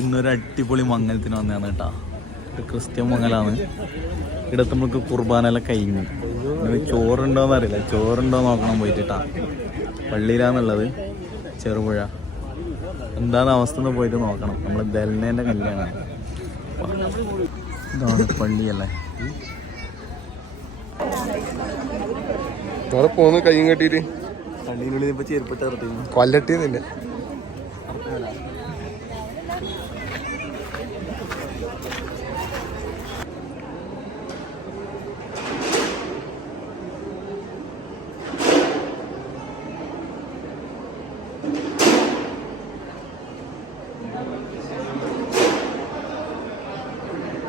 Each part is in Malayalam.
ഇന്നൊരു അടിപൊളി മംഗലത്തിന് വന്നതാണ് കേട്ടാ. ഒരു ക്രിസ്ത്യൻ മംഗലാണ്. ഇടത്ത് നമുക്ക് കുർബാനെല്ലാം കഴിഞ്ഞു. ഇനി ചോറുണ്ടോന്ന് അറിയില്ല. ചോറുണ്ടോ നോക്കണം പോയിട്ടാ പള്ളിയിലാന്നുള്ളത് ചെറുപുഴ. എന്താണ് അവസ്ഥ എന്ന് പോയിട്ട് നോക്കണം. നമ്മൾ ദൽനേന്റെ കല്യാണമാണ് ഇതാണ് പള്ളിയല്ലേ? പോന്ന് കയ്യും കെട്ടിട്ട് പള്ളിയിനുള്ളിൽ ഇപ്പൊ ചെരുപ്പിട്ട് ഇറട്ടിയിരുന്നു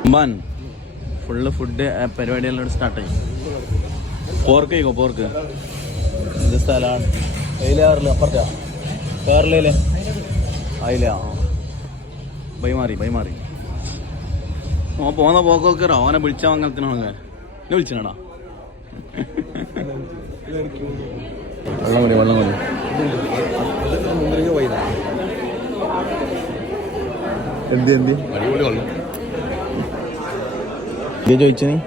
അമ്പാൻ ഫുള്ള് ഫുഡ് പരിപാടിയെല്ലാം സ്റ്റാർട്ടായി പോർക്ക് കഴിക്കോ പോർക്ക് ഇത് സ്ഥലമാണ്. അതിലേറില്ല അപ്പുറത്താ. കാറിലേ അതിലേ ആ. ബൈമാറി ബൈമാറി ഓ പോന്ന പോക്കൊക്കെ ഓനെ വിളിച്ചാൽ അങ്ങനത്തിനാണ് എന്നെ വിളിച്ചാടാ വെള്ളം കൂടി വെള്ളം കൂടി. എന്തി എന്തി? അടിപൊളി വെള്ളം. ഇത് ചോദിച്ചു നീ?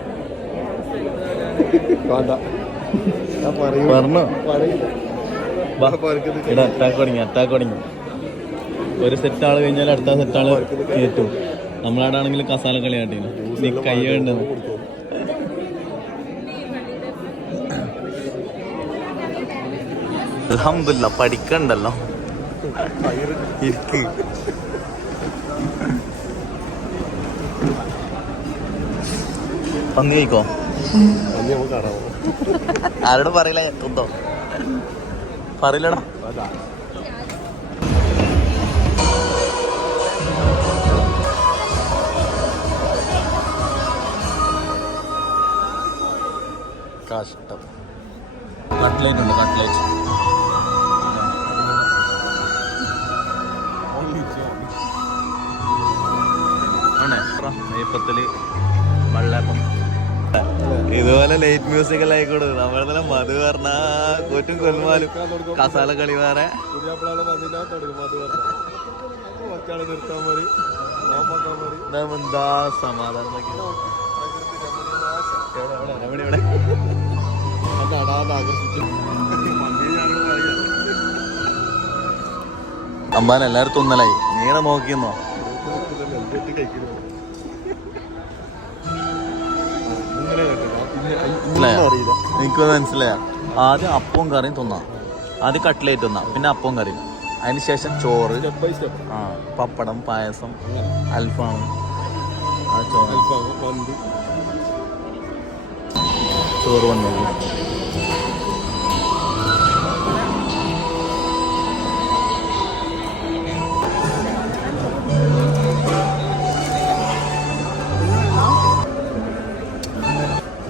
പറഞ്ഞോ. എടാ അറ്റാക്ക് തുടങ്ങി അറ്റാക്ക് തുടങ്ങി. ഒരു സെറ്റ് ആൾ കഴിഞ്ഞാൽ അടുത്ത സെറ്റ് ആൾ കയറ്റും നമ്മളാടാണെങ്കിൽ കസാല കളി കാട്ടിന് നീ കൈ വേണ്ടത്. അലഹമില്ല പഠിക്കണ്ടല്ലോ. ഇരിക്ക്. പന്നി കഴിക്കോ ആരോടും നമുക്ക് കാണാമോ ആരോട് പറയില്ല എന്തോ. പറയില്ലടാ. കഷ്ടം. കട്ട്ലേറ്റ് ഉണ്ട് കട്ട്ലേറ്റ്. ആണേ നെയ്പ്പത്തിൽ വെള്ളപ്പം ഇതുപോലെ ലേറ്റ് മ്യൂസിക് എല്ലാം ആയിക്കോട്ടെ നമ്മളെ മധു പറഞ്ഞ കൊറ്റും കൊൽമാലും കസാല കളി വേറെ. എന്താ സമാധാനം അമ്പാൻ എല്ലാരും തുന്നലായി. നീടെ നോക്കിയെന്നോ? കഴിക്കുന്നു എനിക്ക് മനസ്സിലായ? ആദ്യം അപ്പവും കറിയും തിന്നാം. ആദ്യം കട്ട്ലേറ്റ് തിന്നാം. പിന്നെ അപ്പവും കറിയും. അതിനുശേഷം ചോറ്. സ്റ്റെപ്പ് ആ പപ്പടം പായസം അൽഫാം ആ ചോറ്. വന്നു ചോറ് വന്നത്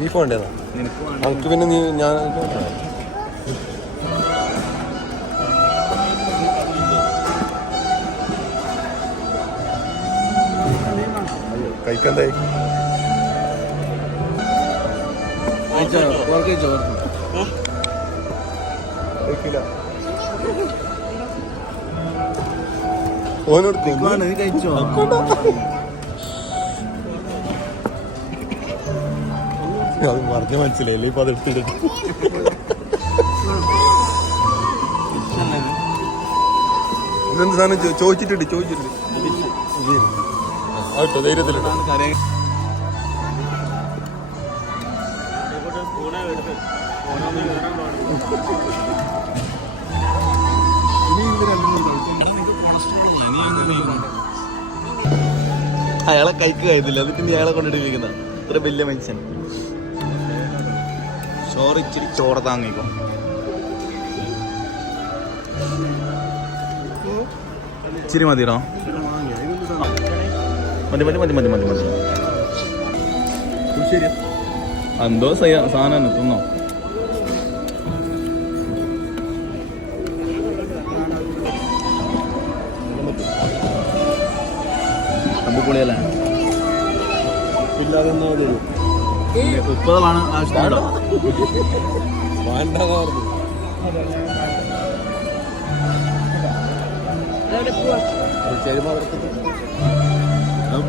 ബീഫ് വേണ്ടതാ നമുക്ക് പിന്നെ നീ ഞാൻ കഴിക്കണ്ടേ? കഴിക്കില്ല. ഓനോട്. കഴിച്ചോ? അത് മറിഞ്ഞ മനസ്സിലായില്ലേ ഇപ്പൊ അത് എടുത്തിട്ട് ഇതെന്ത് സാധനം ചോ- ചോദിച്ചിട്ടുണ്ട് ചോദിച്ചിട്ടുണ്ട്. ആട്ടോ ധൈര്യത്തിലിട്ടോ അയാളെ കൈക്ക് കഴിയുന്നില്ല അതിന് നീ അയാളെ കൊണ്ടിട്ടിരിക്കുന്ന. ഇത്ര വലിയ മനുഷ്യൻ. ചോറ് ഇച്ചിരി ചോറ് താങ്ങിക്കോ. ഇച്ചിരി മതിയോ മതി മതി മതി മതി മതി മതി. എന്തോ സാധനം തിന്നോ അമ്പുപൊളിയല്ലേ ഇല്ലാതെ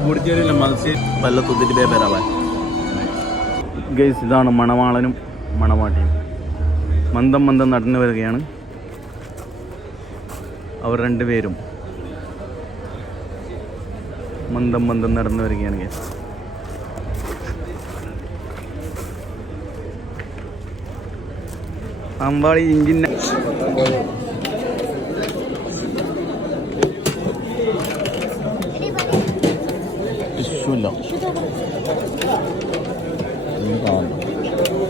കുടിച്ചേരില്ല മത്സ്യം ഗൈസ് ഇതാണ് മണവാളനും മണവാട്ടിയും. മന്ദം മന്ദം നടന്നു വരികയാണ്. അവർ രണ്ടുപേരും മന്ദം മന്ദം നടന്നു വരികയാണ് ഗൈസ്. അമ്പാളി ഇഷ്ടമില്ല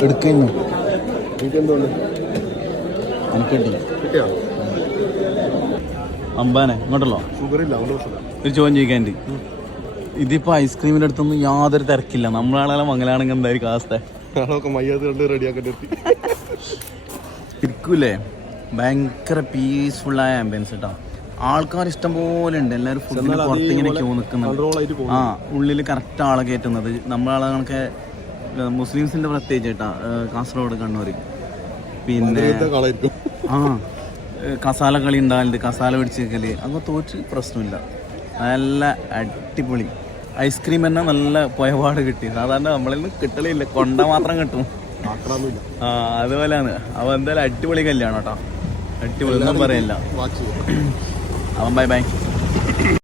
എടുക്കുന്നു അമ്പാനെ ഇങ്ങോട്ടല്ലോ. ഒരു ചോദ്യം ചോദിക്കാൻ ഇതിപ്പോ ഐസ്ക്രീമിന്റെ അടുത്തൊന്നും യാതൊരു തിരക്കില്ല. നമ്മളാണെങ്കിലും മംഗലാണെങ്കിൽ എന്തായിരിക്കും അവസ്ഥ? ഞാനൊക്കെ ഇരിക്കൂലേ ഭയങ്കര പീസ്ഫുൾ ആയ ആംബിയൻസ് കേട്ടോ ആൾക്കാർ ഇഷ്ടം പോലെ ഉണ്ട്. എല്ലാവരും ഫുഡിന് പുറത്തിങ്ങനെ ക്യൂ പോകും. ആ ഉള്ളിൽ കറക്റ്റ് ആളെ കയറ്റുന്നത്. കണക്കെ മുസ്ലിംസിന്റെ പ്രത്യേകിച്ച് കേട്ടാ കാസർഗോഡ് കണ്ണൂർ പിന്നെ ആ കസാല കളി ഉണ്ടാവലുണ്ട്. കസാല പിടിച്ച് കളി അങ്ങനെ തോറ്റ് പ്രശ്നമില്ല. നല്ല അടിപൊളി. ഐസ്ക്രീം തന്നെ നല്ല പോയപാട് കിട്ടി. സാധാരണ നമ്മളിൽ നിന്ന് കിട്ടലില്ല. കൊണ്ട മാത്രം കിട്ടും. ആ അതുപോലെയാണ്. അവൻ എന്തായാലും അടിപൊളി കല്യാണം കേട്ടോ. അടിപൊളി ഒന്നും പറയില്ല അവൻ ബൈ ബൈ